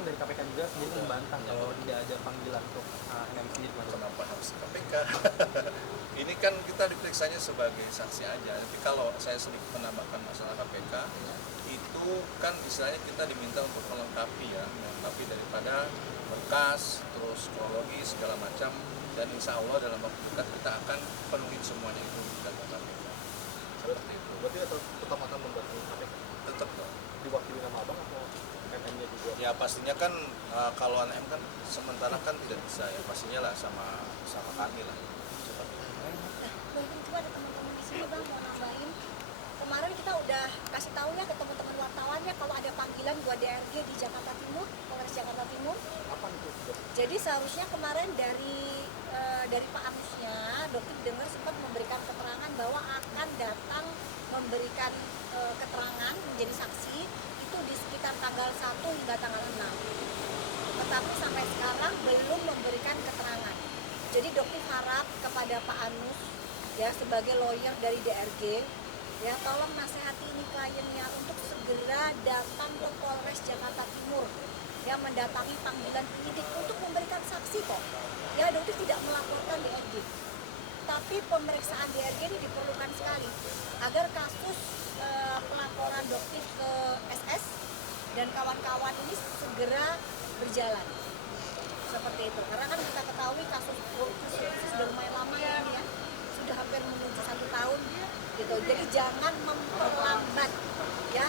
kan dari KPK juga sendiri membantah kalau tidak ada panggilan untuk NM sendiri. Kenapa harus KPK? Ini kan kita diperiksanya sebagai saksi aja. Tapi kalau saya sedikit menambahkan masalah KPK, itu kan istilahnya kita diminta untuk melengkapi daripada berkas, terus kronologi segala macam, dan insya Allah dalam waktu dekat kita akan penuhi semuanya itu di data KPK. Seperti itu. Berarti tetap akan membantu KPK? Tetap dong. Diwakili nama abang atau MM-nya juga? Ya pastinya kan kalau NM kan sementara kan tidak bisa ya, pastinya lah sama kami lah. Seperti itu. Mungkin juga ada teman-teman di sini bang mau nambahin. Kemarin kita udah kasih tahu ya ke teman-teman wartawan ya kalau ada panggilan buat DRG di Jakarta Timur, Polres Jakarta Timur. Apa itu? Jadi seharusnya kemarin dari Pak Amisnya, Dokter dengar sempat memberikan keterangan bahwa akan datang memberikan keterangan menjadi saksi itu di sekitar tanggal 1 hingga tanggal 6. Tetapi sampai sekarang belum memberikan keterangan. Jadi Dokter harap kepada Pak Anus ya sebagai lawyer dari DRG ya tolong nasihati ini kliennya untuk segera datang ke Polres Jakarta Timur ya mendatangi panggilan penyidik untuk memberikan saksi kok. Ya Dokter tidak melaporkan DRG. Tapi pemeriksaan DRG ini diperlukan sekali agar kasus pelaporan Dokter ke SS dan kawan-kawan ini segera berjalan. Seperti itu. Karena kan kita ketahui kasus sudah lumayan lama ya ini ya. Sudah hampir menuju 1 tahun gitu. Jadi jangan memperlambat ya.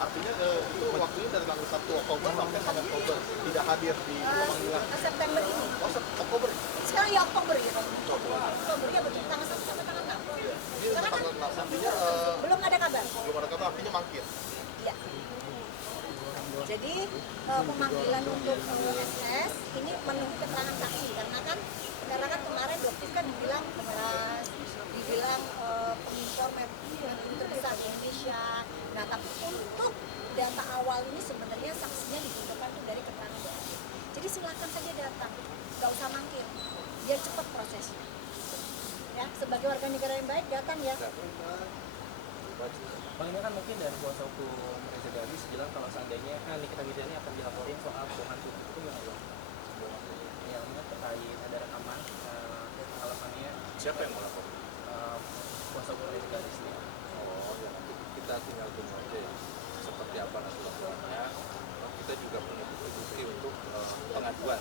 Artinya itu waktunya dari tanggal 1 Oktober sampai 6 Oktober tidak hadir di panggilan. September ini. Oh, Oktober. Sekarang ya Oktober ya. Oktober ya betul tanggal 1 sampai tanggal 6. Ini Karena kan tanggal 6 artinya belum ada kabar. belum ada kabar, artinya mangkir. Ya. Jadi pemanggilan untuk SS ini menunggu keterangan saksi karena kan kemarin Dokter kan dibilang pemeras, dibilang pengimpor merkuri terbesar di Indonesia. Nah tapi untuk data awal ini sebenarnya saksinya dibutuhkan tuh dari keterangan DRG. Jadi silakan saja datang, nggak usah mangkir, biar cepat prosesnya. Ya sebagai warga negara yang baik datang ya. Bang, ini kan mungkin dari kuasa hukum Reza Darwis bilang kalau seandainya Nikita Mirzani akan dilaporin soal bohongan tubuh itu gimana bang? Yang terkait ada rekaman pengalamannya. Siapa yang melapor? Kuasa hukum Reza Darwis ini. Oh, ya nanti kita tinggal tunggu aja ya. Seperti apa nanti laporannya. Kita juga punya bukti untuk pengaduan.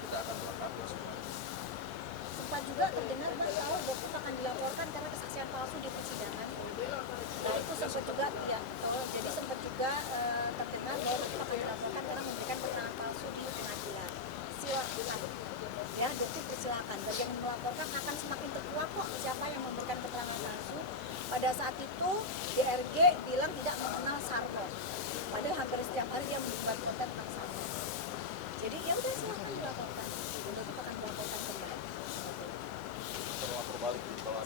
Kita akan melengkapi semua. Sempat juga terdengar bang kalau Dokter akan dilaporkan karena kesaksian palsu di persidangan. Nah itu sempat juga ya, jadi sempat juga terdengar bahwa Dokter akan dilaporkan karena memberikan keterangan palsu di pengadilan. Silakan, ya Dokter persilakan. Bagi yang melaporkan akan semakin terkuat kok siapa yang memberikan keterangan palsu. Pada saat itu DRG bilang tidak mengenal Sarko. Padahal hampir setiap hari dia membuat konten tentang Sarko. Jadi ya udah silakan dilaporkan. Dokter akan melaporkan kembali.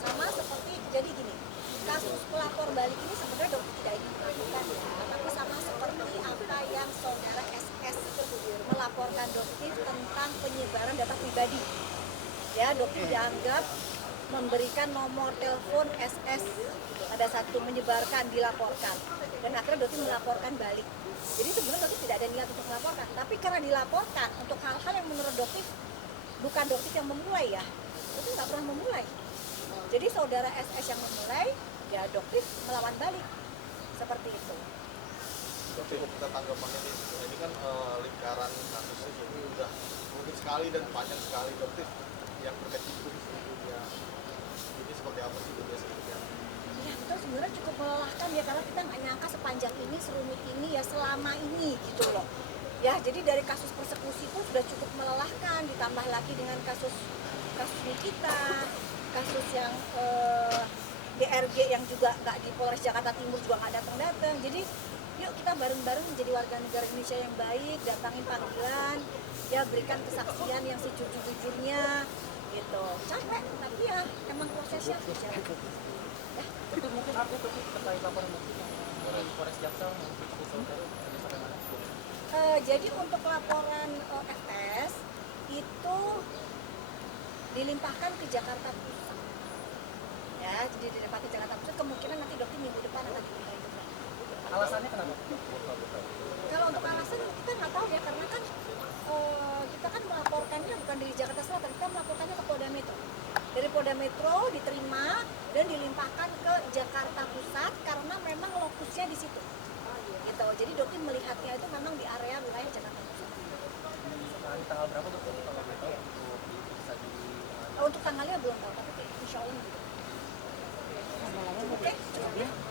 Sama seperti jadi gini, kasus pelapor balik ini sebenarnya Dokter tidak ingin melakukan ya, tapi sama seperti apa yang saudara SS melaporkan Dokter tentang penyebaran data pribadi. Ya, Dokter dianggap memberikan nomor telepon SS pada saat itu menyebarkan, dilaporkan, dan akhirnya Dokter melaporkan balik. Jadi sebenarnya Dokter tidak ada niat untuk melaporkan, tapi karena dilaporkan untuk hal-hal yang menurut Dokter bukan Dokter yang memulai ya. Itu nggak pernah memulai. Jadi saudara SS yang memulai, ya Dokter melawan balik. Seperti itu. Oke, kita tanggapannya ini kan lingkaran kasusnya ini udah rumit sekali dan panjang sekali. Dokter yang terkait itu ya, ini seperti apa sih biasanya? Ya itu sebenarnya cukup melelahkan ya karena kita nggak nyangka sepanjang ini, serumit ini ya selama ini gitu loh. Ya jadi dari kasus persekusi pun sudah cukup melelahkan, ditambah lagi dengan kasus kita, kasus yang DRG yang juga nggak di Polres Jakarta Timur juga nggak datang. Jadi yuk kita bareng-bareng menjadi warga negara Indonesia yang baik, datangin panggilan, ya berikan kesaksian yang sejujur-jujurnya gitu. Capek, tapi ya emang prosesnya berjalan. Itu mungkin apa itu terkait laporan Dokter yang di Polres Jaksel yang saudara ada sampai mana? Jadi untuk laporan FS itu dilimpahkan ke Jakarta Pusat. Ya, jadi dilimpahkan ke Jakarta Pusat, kemungkinan nanti Dokter minggu depan akan dimulai juga. Alasannya kenapa? Kalau untuk Polda Metro, diterima dan dilimpahkan ke Jakarta Pusat karena memang lokusnya di situ. Gitu. Jadi Dokter melihatnya itu memang di area wilayah Jakarta Pusat. Di tanggal berapa Dokter kalau boleh tahu untuk bisa di Untuk tanggalnya belum tahu, tapi insya Allah gitu. Oke, cukup ya.